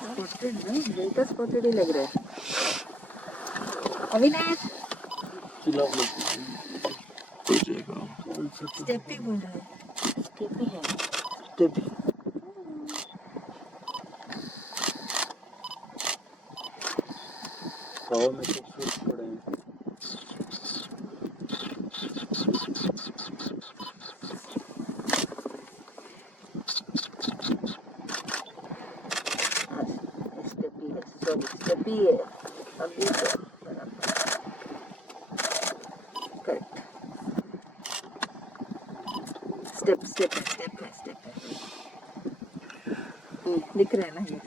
स्पॉटेड ना, ये तो स्पॉटेड ही लग रहा है। अविनाश स्टेप ही बोल रहा है, स्टेप ही है। हवा में खूबसूरत पड़े हैं। स्टेप ही है, सॉरी स्टेप ही है। अभी तो कट स्टेप स्टेप है, स्टेप है, स्टेप है। दिख रहा है ना ये?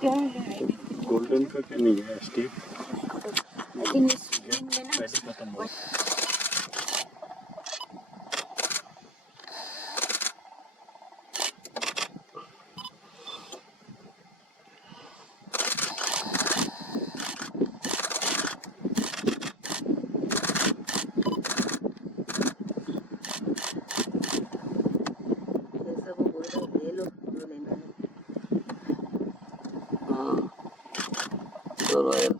क्या है? गोल्डन का क्या नहीं है स्टीप आई थिंक इस स्क्रीन में ना पहले खत्म हुआ। जैसा वो बोल रहा है ले लो जो लेना है। हाँ चलो यार